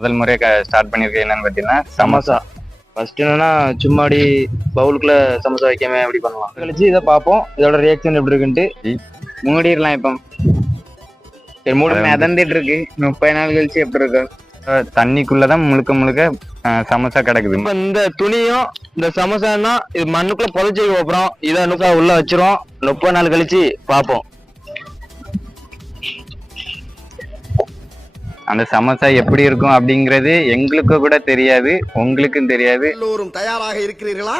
முதல் முறை ஸ்டார்ட் பண்ணியிருக்கேன். என்னன்னு பார்த்தீங்கன்னா சமோசா. ஃபர்ஸ்ட் என்னன்னா சும்மாடி பவுலுக்குள்ள சமோசா வைக்காம எப்படி பண்ணலாம் கழிச்சு இதை பார்ப்போம், இதோட ரியாக்ஷன் எப்படி இருக்குன்ட்டு மூடிடலாம். இப்போ சரி மூடி மிதந்துட்டு இருக்கு. 30 நாள் கழிச்சு எப்படி இருக்கும்? தண்ணிக்குள்ளதான் முழுக்க முழுக்க சமோசா கிடக்குது. இப்போ இந்த துணியும் இந்த சமோசான்னா இது மண்ணுக்குள்ள புதைச்சி அப்புறம் இதை நுக்கா உள்ள வச்சிரும். 30 நாள் கழிச்சு பார்ப்போம். அந்த சமோசா எப்படி இருக்கும் அப்படிங்கிறது எங்களுக்கு கூட தெரியாது, உங்களுக்கும் தெரியாது. எல்லோரும் தயாராக இருக்கிறீர்களா?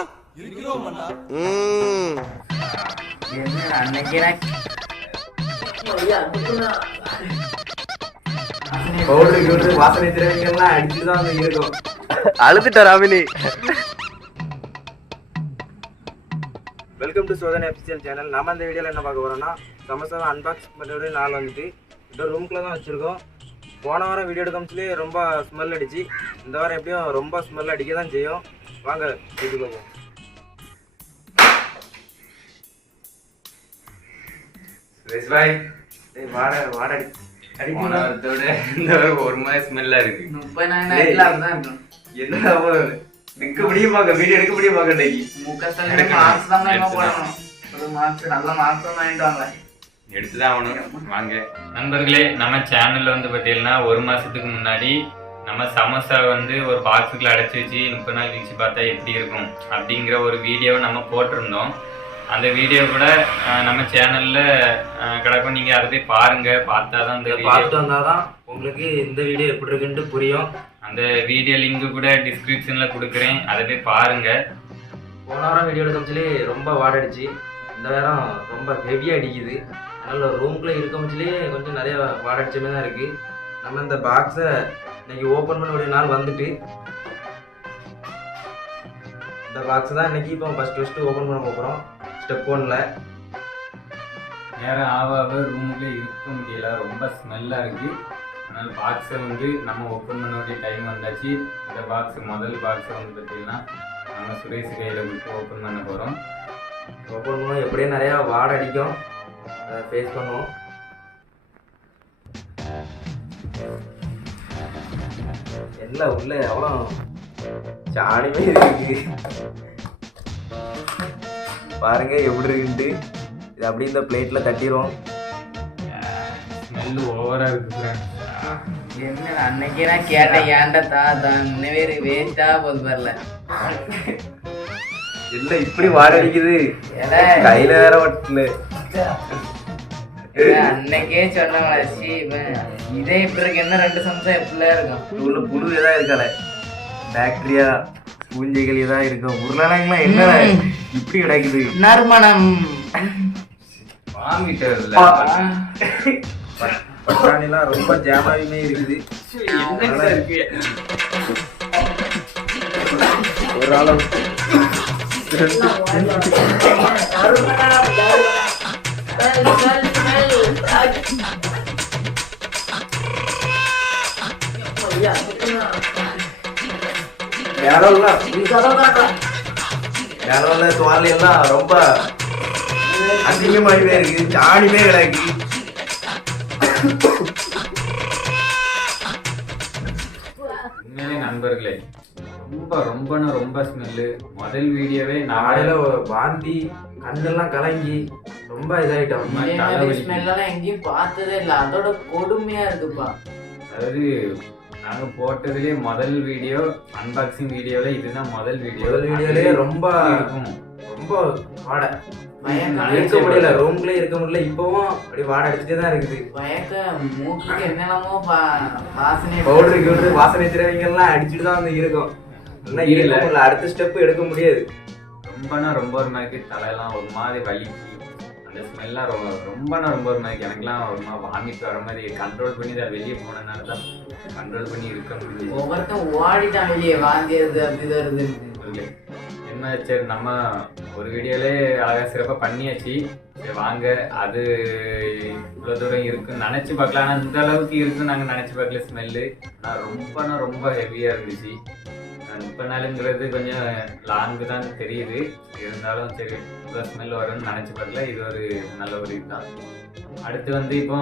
வாசனை திரவியங்கள்லாம் அடிச்சுதான் இருக்கும். அழுதுட்ட ராமினி. வெல்கம் டு சோதனை அபிஷியல் சேனல். நம்ம இந்த வீடியோவில் என்ன பார்க்க போறோம்னா சமோசாவை அன்பாக்ஸ் பண்ணுறது நாள் வந்துட்டு இந்த ரூம்குள்ளே தான் வச்சுருக்கோம். போன வாரம் வீடியோ எடுக்கம்ஸ்லேயே ரொம்ப ஸ்மெல் அடிச்சு, இந்த வாரம் எப்படியும் ரொம்ப ஸ்மெல் அடிக்க தான் செய்யும். வாங்க வீட்டுக்கு போவோம். ஒரு மாதிரி ஸ்மெல்லா இருக்கு. எடுத்துதான் ஆகணும். வாங்க நண்பர்களே, நம்ம சேனல்ல வந்து பார்த்தீங்கன்னா ஒரு மாசத்துக்கு முன்னாடி நம்ம சமோசா வந்து ஒரு பாக்ஸுக்குள்ள அடைச்சி வச்சு 30 நாள் கழிச்சு பார்த்தா எப்படி இருக்கும் அப்படிங்கிற ஒரு வீடியோவை நம்ம போட்டிருந்தோம். அந்த வீடியோ கூட நம்ம சேனல்ல கிடக்கும். நீங்க அதை போய் பாருங்க. பார்த்தாதான் இந்த பார்த்துட்டு வந்தாதான் உங்களுக்கு இந்த வீடியோ எப்படி இருக்குன்ட்டு புரியும். அந்த வீடியோ லிங்க் கூட டிஸ்கிரிப்ஷன்ல கொடுக்குறேன், அதை போய் பாருங்க. போன வாரம் வீடியோ எடுக்க சொல்லி ரொம்ப வாடடிச்சு, இந்த வாரம் ரொம்ப ஹெவியாக அடிக்குது. அதனால் ரூம்குள்ளே இருக்கமுச்சிலே கொஞ்சம் நிறைய வாடடிச்சமே தான் இருக்குது. நம்ம இந்த பாக்ஸை இன்னைக்கு ஓப்பன் பண்ண ஒரு நாள் வந்துட்டு, இந்த பாக்ஸ் தான் இன்னைக்கு இப்போ ஃபஸ்ட்டு ஓப்பன் பண்ண போகிறோம். ஸ்டெப் 1ல நேரம் ஆக ரூம்லேயே இருக்க முடியல, ரொம்ப ஸ்மெல்லாக இருக்குது. அதனால் பாக்ஸை வந்து நம்ம ஓப்பன் பண்ண வேண்டிய டைம் வந்தாச்சு. இந்த முதல் பாக்ஸை வந்து பார்த்திங்கன்னா நம்ம சுரேஷ் கையில் கொடுத்து ஓப்பன் பண்ண போகிறோம். ஓப்பன் பண்ணுவோம். எப்படியே நிறையா வாடை அடிக்கும், அதை ஃபேஸ் பண்ணுவோம். எல்லாம் உள்ள எவ்வளோ சாணிமே இருக்கு பாருங்க எப்படி இருக்குன்ட்டு. இது அப்படி இந்த பிளேட்டில் தட்டிடுவோம். ஸ்மெல்லு ஓவராக இருக்குது. என்ன அன்னைக்கே நான் கேட்டேன், ஏன்டா தான் வேறு வேஸ்ட்டாக போது வரல. இல்ல இப்படி வாடடிக்குது, கையில வேற ஒட்டல. அன்னைக்கே சொன்னாங்களா, இதே இப்படி இருக்கு. என்ன 2 சமோசா எப்படிலாம் இருக்கும்? உள்ள புழு ஏதா இருக்கல, பாக்டீரியா பூஞ்சைகள் ஏதா இருக்கும். உருளைலாம் என்ன இப்படி கிடைக்குது? நறுமணம் பட்டாணிலாம் ரொம்ப ஜாமாவியுமே இருக்குது. ஒரு அளவு எல்லாம் ரொம்ப அசிங்கமாகவே இருக்கு. சாணிமே கிடக்கு. நண்பர்களே, ரொம்ப ஸ்மெல்லு. முதல் வீடியோவே நாளையில வாந்தி, கண்ணெல்லாம் கலங்கி ரொம்ப இதாயிட்டோம். ஸ்மெல்லாம் எங்கேயும் பார்த்ததே இல்லை. அதோட கொடுமையா இருக்குப்பா. அதாவது நாங்க போட்டதுலயே முதல் வீடியோ, அன்பாக்சிங் வீடியோல இதுதான் முதல் வீடியோலயே ரொம்ப வாடை இருக்க முடியல. ரூம்குள்ளே இருக்க முடியல. இப்பவும் அப்படி வாடை அடிச்சுட்டே தான் இருக்குது. மூக்குக்கு என்னென்னமோ வாசனை, பவுடர் வாசனை திரவியங்கள்லாம் அடிச்சுட்டு தான் வந்து இருக்கும். அடுத்த ஸ்டெப் எடுக்க முடியாது. ரொம்ப ஒரு மாதிரி தலையெல்லாம் ஒரு மாதிரி வலிக்கு. அந்த ஸ்மெல்லாம் ரொம்ப ஒரு மாதிரி எனக்குலாம் ஒரு மாதிரி வாமிட் வர மாதிரி கண்ட்ரோல் பண்ணி தான் வெளியே போனதுனால தான் கண்ட்ரோல் பண்ணி இருக்க முடியுது. ஒவ்வொருத்தன் ஓடிட்டான் வெளியே, வாந்தியது அப்படிதான் இருந்து. என்ன சரி, நம்ம ஒரு வீடியோலே அழகாக சிறப்பாக பண்ணியாச்சு. சரி வாங்க, அது இவ்வளோ தூரம் இருக்குன்னு நினச்சி பார்க்கலாம். ஆனால் இந்த அளவுக்கு இருக்குன்னு நாங்கள் நினச்சி பார்க்கல ஸ்மெல்லு. ஆனால் ரொம்ப ஹெவியாக இருந்துச்சு. முப்பது நாளுங்கிறது கொஞ்சம் லாங்கு தான் தெரியுது, இருந்தாலும் சரி இவ்வளோ ஸ்மெல் வரும்னு நினச்சி பார்க்கல. இது ஒரு நல்ல ஒரு இதுதான். அடுத்து வந்து இப்போ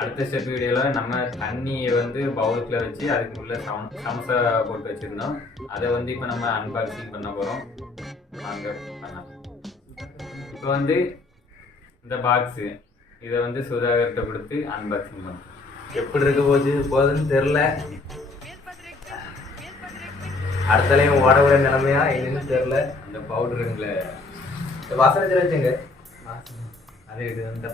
அடுத்த ஸ்டெப் வீடியோவில் நம்ம தண்ணியை வந்து பவுலுக்குள்ளே வச்சு அதுக்கு உள்ள சமோசா போட்டு வச்சுருந்தோம். அதை வந்து இப்போ நம்ம அன்பாக்சிங் பண்ண போகிறோம். வாங்க பண்ணலாம். இப்போ வந்து இந்த பாக்ஸு இதை வந்து சுதாகர்கிட்ட கொடுத்து அன்பாக்சிங் பண்ணோம். எப்படி இருக்க போகுதுன்னு தெரில. அடுத்தலையும் ஓட விட நிலைமையா என்னன்னு தெரில. அந்த பவுடருங்களை வாசனை தெரிஞ்சுங்க. அது இது வந்து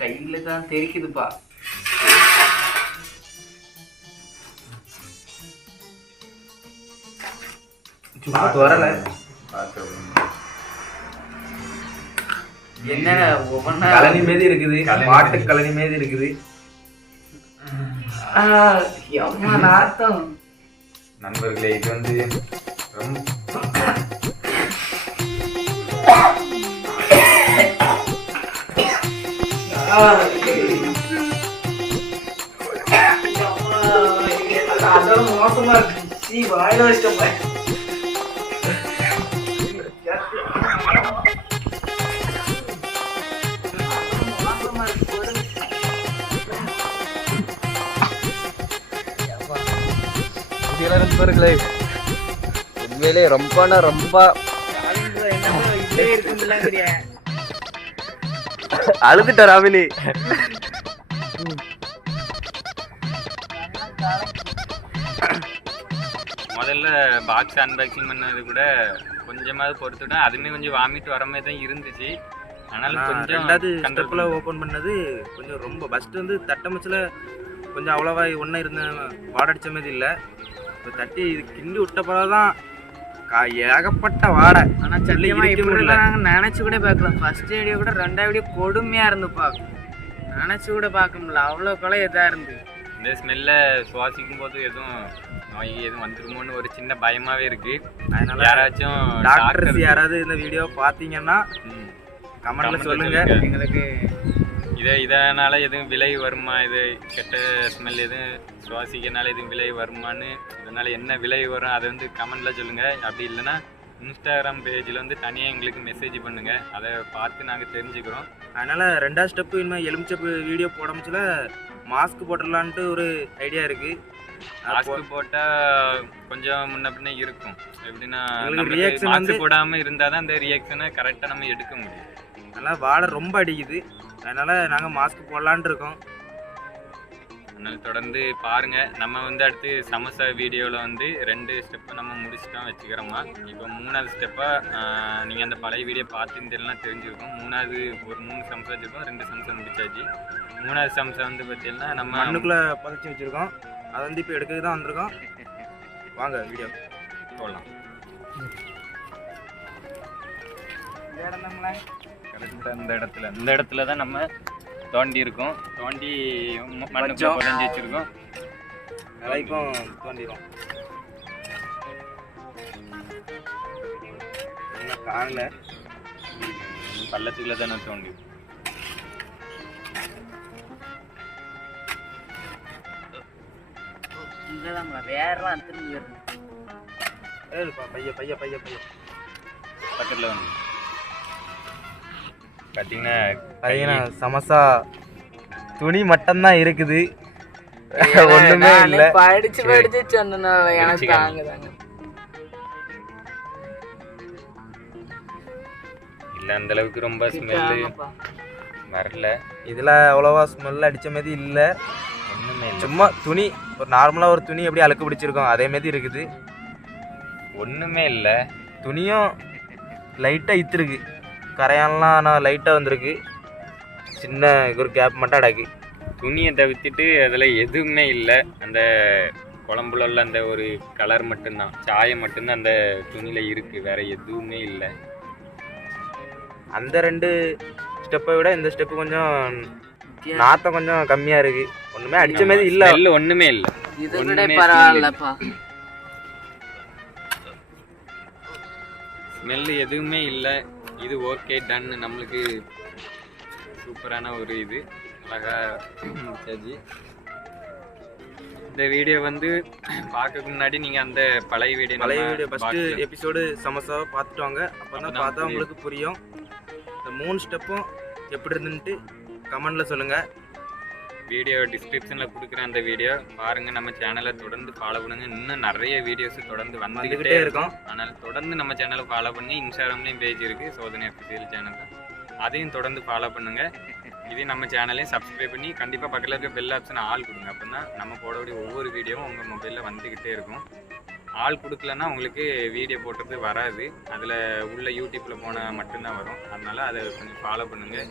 கையில தான் தெரிக்குதுப்பா. சும்மா வரல. என்ன ஒவ்வொன்னா கலனி மீதி இருக்குது, மாட்டு கலனி மீதி இருக்குது. நாத்தம். நண்பர்களே, இது வந்து ரொம்ப மோசமா இருக்கு. வாயில வச்சிட்டேன். நண்பர்களே, உண்மையிலே ரொம்ப அழுதுட்ட ராமினி. முதல்ல பாக்ஸ் அன்பாக்சிங் பண்ணது கூட கொஞ்சமாவது பொறுத்துட்டா, அதுவுமே கொஞ்சம் வாமிட் வர மாதிரி தான் இருந்துச்சு. அதனால கொஞ்சம் ரெண்டாவது ஸ்டெப்ல ஓப்பன் பண்ணது கொஞ்சம் ரொம்ப ஃபர்ஸ்ட் வந்து தட்டமச்சில் கொஞ்சம் அவ்வளோவா ஒன்றும் இருந்த வாடடிச்ச மாதிரி இல்லை. இப்போ தட்டி இது கிண்டி விட்ட பிறகுதான் ஏகப்பட்ட வாடை. ஆனால் சத்தியமா இப்படி நாங்கள் நினச்சி கூட பார்க்கலாம். ஃபர்ஸ்ட் வீடியோ கூட ரெண்டாவது வீடியோ கொடுமையாக இருந்து பார்க்கும். நினச்சி கூட பார்க்க முடியல, அவ்வளோ கொலை இதாக இருந்து. இந்த ஸ்மெல்ல சுவாசிக்கும் போது எதுவும் நோய் எதுவும் வந்துருமோன்னு ஒரு சின்ன பயமாவே இருக்கு. அதனால யாராச்சும் டாக்டர்ஸ் யாராவது இந்த வீடியோ பார்த்தீங்கன்னா கமெண்ட்ல சொல்லுங்க. எங்களுக்கு இதனால எதுவும் விலை வருமா, இது கெட்ட ஸ்மெல் எதுவும் சுவாசிக்கிறனால எதுவும் விலை வருமானு, இதனால என்ன விலை வரும் அதை வந்து கமெண்ட்ல சொல்லுங்க. அப்படி இல்லைன்னா இன்ஸ்டாகிராம் பேஜில் வந்து தனியாக எங்களுக்கு மெசேஜ் பண்ணுங்க, அதை பார்த்து நாங்கள் தெரிஞ்சுக்கிறோம். அதனால ரெண்டாவது ஸ்டெப்பு இனிமேல் எலுமிச்சப்பு வீடியோ போடமுச்சுல மாஸ்க் போட்டுடலான்ட்டு ஒரு ஐடியா இருக்கு. மாஸ்க் போட்டால் கொஞ்சம் முன்ன பின்ன இருக்கும். எப்படின்னா ரியாக்ஷன் வந்து மாஸ்க் போடாமல் இருந்தால் தான் அந்த ரியாக்ஷனை கரெக்டாக நம்ம எடுக்க முடியும். அதனால் வாடை ரொம்ப அடிக்குது. அதனால் நாங்கள் மாஸ்க் போடலான்ட்டு இருக்கோம். அதனால் தொடர்ந்து பாருங்கள். நம்ம வந்து அடுத்து சமோசா வீடியோவில் வந்து 2 ஸ்டெப்பை நம்ம முடிச்சுட்டோம் வச்சுக்கிறோமா. இப்போ 3வது ஸ்டெப்பாக நீங்கள் அந்த பழைய வீடியோ பார்த்துருந்தெல்லாம் தெரிஞ்சுருக்கோம். 3வது ஒரு 3 சமோசா வச்சுருக்கோம், 2 சமோசா முடிச்சாச்சு. 3வது சமோசா வந்து பார்த்தீங்கன்னா நம்ம மண்ணுக்குள்ளே புதைச்சி வச்சுருக்கோம். அதை வந்து இப்போ எடுக்க தான் வந்திருக்கோம். வாங்க வீடியோ போடலாம். கரெக்டாக இந்த இடத்துல தான் நம்ம தோண்டி இருக்கோம். தோண்டி மண்ணுக்குள்ள புதைஞ்சி வச்சுருக்கோம். நிலைக்கும் தோண்டிடும். காணல, பள்ளத்துக்குள்ள தானே தோண்டி. வேறலாம் திரும்பி பைய பைய பைய பைய பக்கத்தில் வந்து பார்த்தீங்கன்னா பையனா சமோசா துணி மட்டும்தான் இருக்குது, ஒண்ணுமே இல்லை. படிச்சு சொன்னனால எனக்கு தாங்க இல்லை, அந்த அளவுக்கு ரொம்ப ஸ்மெல்லு வரல. இதில் அவ்வளோவா ஸ்மெல் அடித்த மாதிரி இல்லை, ஒன்றுமே இல்லை. சும்மா துணி ஒரு நார்மலாக ஒரு துணி எப்படி அழுக்கு பிடிச்சிருக்கோம் அதே மாதிரி இருக்குது. ஒன்றுமே இல்லை. துணியும் லைட்டாக இத்துருக்கு, கரையான்லாம் ஆனால் லைட்டாக வந்திருக்கு. சின்ன ஒரு கேப் மட்டும் அடக்கு. துணியை தவிர்த்துட்டு அதில் எதுவுமே இல்லை. அந்த குழம்புல உள்ள அந்த ஒரு கலர் மட்டும்தான், சாயம் மட்டும்தான் அந்த துணியில் இருக்குது, வேறு எதுவுமே இல்லை. அந்த 2 ஸ்டெப்பை விட இந்த ஸ்டெப்பு கொஞ்சம் நாத்தம் கொஞ்சம் கம்மியாக இருக்குது. ஒன்றுமே அடித்த மாதிரி இல்லை, ஒன்றுமே இல்லை. இது கூட பரவாயில்லப்பா, ஸ்மெல்லு எதுவுமே இல்லை. இது ஓகே, டன். நம்மளுக்கு சூப்பரான ஒரு இது. அழகாக முடிச்சாச்சு. இந்த வீடியோ வந்து பார்க்கறதுக்கு முன்னாடி நீங்கள் அந்த பழைய வீடியோ ஃபஸ்ட்டு எபிசோடு சமோசாவை பார்த்துட்டு வாங்க. அப்போ தான் பார்த்தா உங்களுக்கு புரியும். இந்த 3 ஸ்டெப்பும் எப்படி இருந்துன்ட்டு கமெண்டில் சொல்லுங்கள். வீடியோ டிஸ்கிரிப்ஷனில் கொடுக்குற அந்த வீடியோ பாருங்கள். நம்ம சேனலை தொடர்ந்து ஃபாலோ பண்ணுங்கள். இன்னும் நிறைய வீடியோஸ் தொடர்ந்து வந்துக்கிட்டே இருக்கும். அதனால் தொடர்ந்து நம்ம சேனலை ஃபாலோ பண்ணுங்கள். இன்ஸ்டாகிராம்லேயும் பேஜ் இருக்குது, சோதனை அஃபிஷியல் சேனல் தான். அதையும் தொடர்ந்து ஃபாலோ பண்ணுங்கள். இதே நம்ம சேனலையும் சப்ஸ்கிரைப் பண்ணி கண்டிப்பாக பக்கத்தில் இருக்க பெல் ஆப்ஷனை ஆள் கொடுங்க. அப்படின்னா நம்ம போடக்கூடிய ஒவ்வொரு வீடியோவும் உங்கள் மொபைலில் வந்துக்கிட்டே இருக்கும். ஆள் கொடுக்கலன்னா உங்களுக்கு வீடியோ போடுறது வராது. அதில் உள்ள யூடியூப்பில் போனால் மட்டும்தான் வரும். அதனால் அதை கொஞ்சம் ஃபாலோ பண்ணுங்கள்.